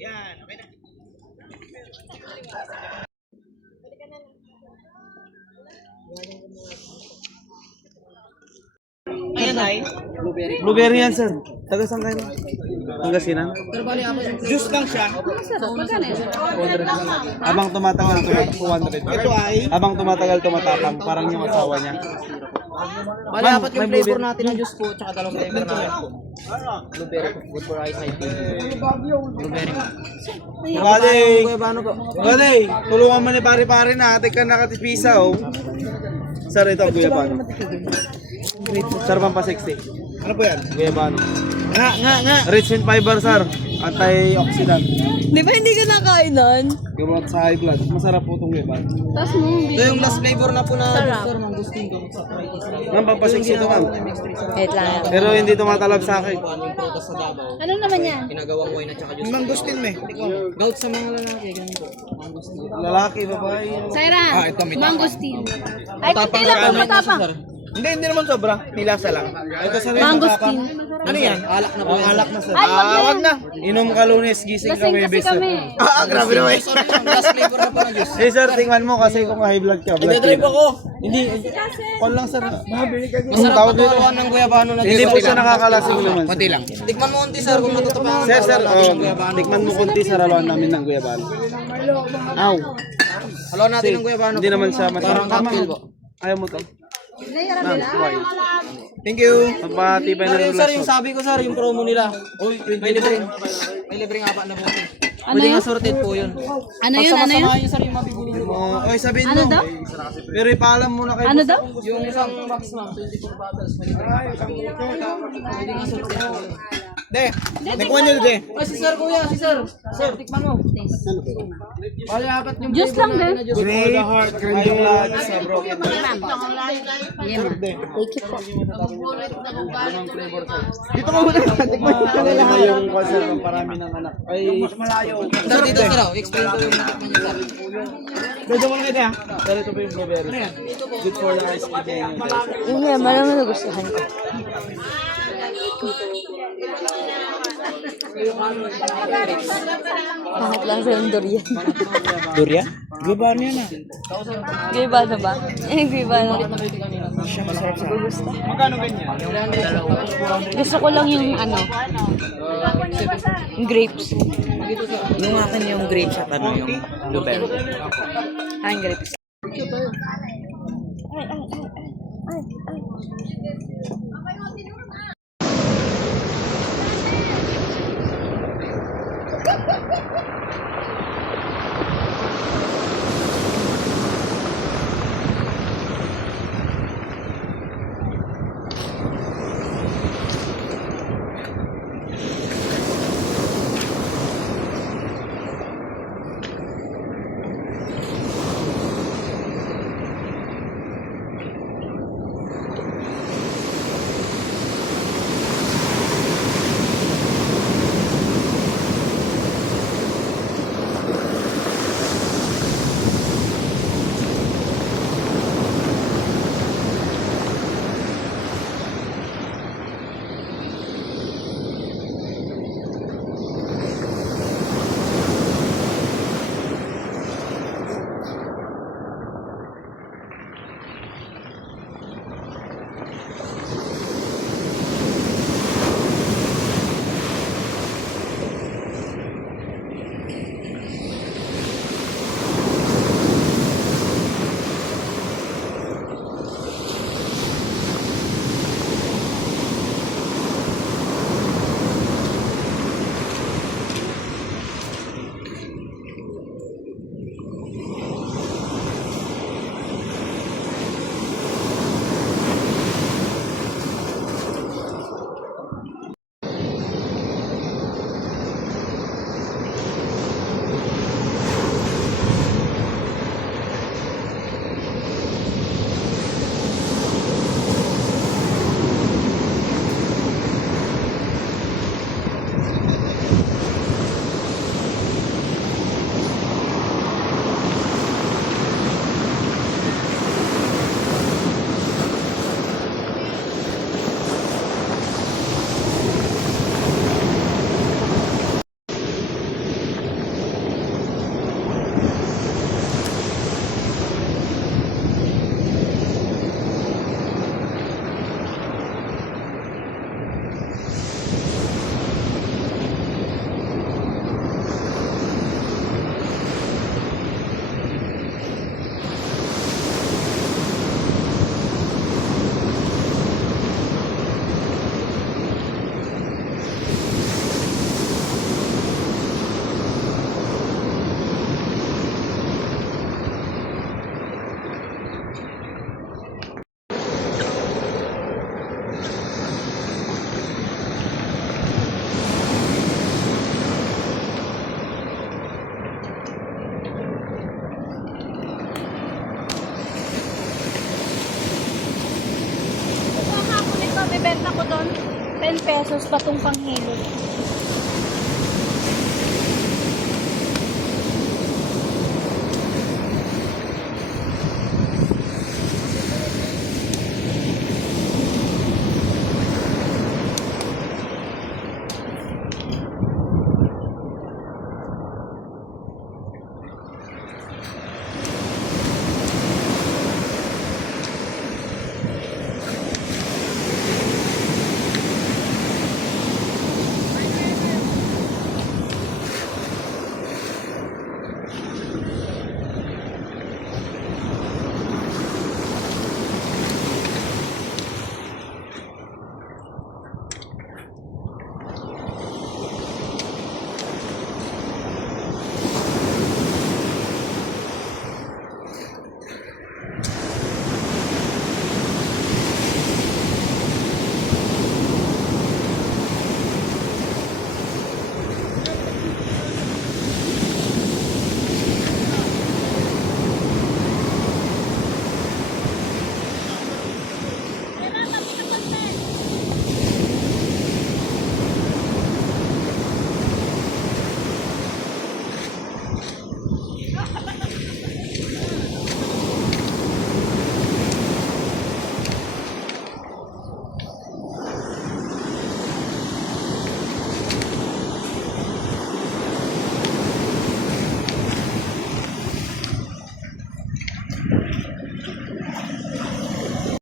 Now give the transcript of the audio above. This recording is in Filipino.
Yan, okay na. Ayan ay. Blueberry yan, sir. Taga saan kayo? Pangasinan? Juice lang siya. Habang tumatagal, 200. Ito ay. Habang tumatagal, tumatapang. Parang yung asawa niya. Bali, apat yung flavor natin ng juice po, tsaka dalawang flavor na blueberry po. Good for eyesight. Blueberry po. Buddy! Ano po? Buddy! Tulungan mo ni pare-pare na. Atik ka nakatipisa, oh. Sir, ito, guyabano. Sir, pampasexy. Ano po yan? Guyabano. Nga. Rich in fiber, sir. Anti-oxidant. Di ba hindi ka nakain nun? Gamot sa high blood. Masarap po itong guyabano. Tapos mo, Ito yung last flavor na po na Sarap. sir, mangustin ko sa prices. Ma'am, pampasexy ito, ma'am. wait lang yan. Pero hindi tumatalab sa akin. Yung prutas sa Davao. Ano naman yan? Ginagawang wine at tsaka juice. Mangustin me. Gout sa mga lalaki, ganun po. Mangustin. Lalaki, babae. Saira, ito, may mangustin. Ay, kunti lang po matapang. Hindi naman sobra. Nilasa lang. Ito sa Mangustin. Ano yan? Alak na po. alak na, sir. Ay, Wag na. Inom ka Lunes, gising ka Lasing kasi Webes, sir. kami. Grabe naman. Sorry, last flavor na po na juice. Eh, sir, tingnan mo kasi kung high blood ka. Blood Nagdadrive ako. Hindi, kon lang, sir. Masarap tawag po dito? turuan ng guyabano na Hindi juice. po siya nakakalasing naman. Konti lang. Tikman mo konti sir kung natutupan. Sir, tikman mo kunti sa raloan namin ng guyabano. Aw. Halo natin ng guyabano. Hindi naman siya masarap. Parang cocktail po. Ayaw mo to. Ma'am, why? Thank you. Magpatibay na Sir, yung relasyon. sabi ko sir, yung promo nila. May libreng apat na buti. Ano Pwede yun? nga sorted po yun. Ano yun? Ano yun? Samahan nyo sir yung mabibili nyo. Oy, sabihin Ano mo. daw? Pero ipaalam muna kayo. Ano daw? Yung isang box ma'am, 24 bottles. Pwede nga sorted po yun. De, nakuha nyo de. Ay, si sir kuya, si sir. Sir, tikman mo. Bali, apat yung Juice flavor lang din. natin na juice. Grape, high blood, sa broken. Thank you po. Dito ka muna. Tikman nyo na Ano lahat. yung concert ng parami ng anak? Ay, Sir, dito sir, explain ko yung natikman niyo sir. Dito muna kayo de ha. sir, ito po yung blueberry. Good for the eyes. Yun yan, marami nagustuhan ko. Kahit lang sa yung durian. Durian? Gubano yan ah. Guiba na ba? Guiba na. Magkano ganyan? Gusto ko lang yung ano, yung grapes. Yung akin yung grapes at ano yung blueberry. Ah, yung grapes. binibenta ko doon, 10 pesos batong panghilod.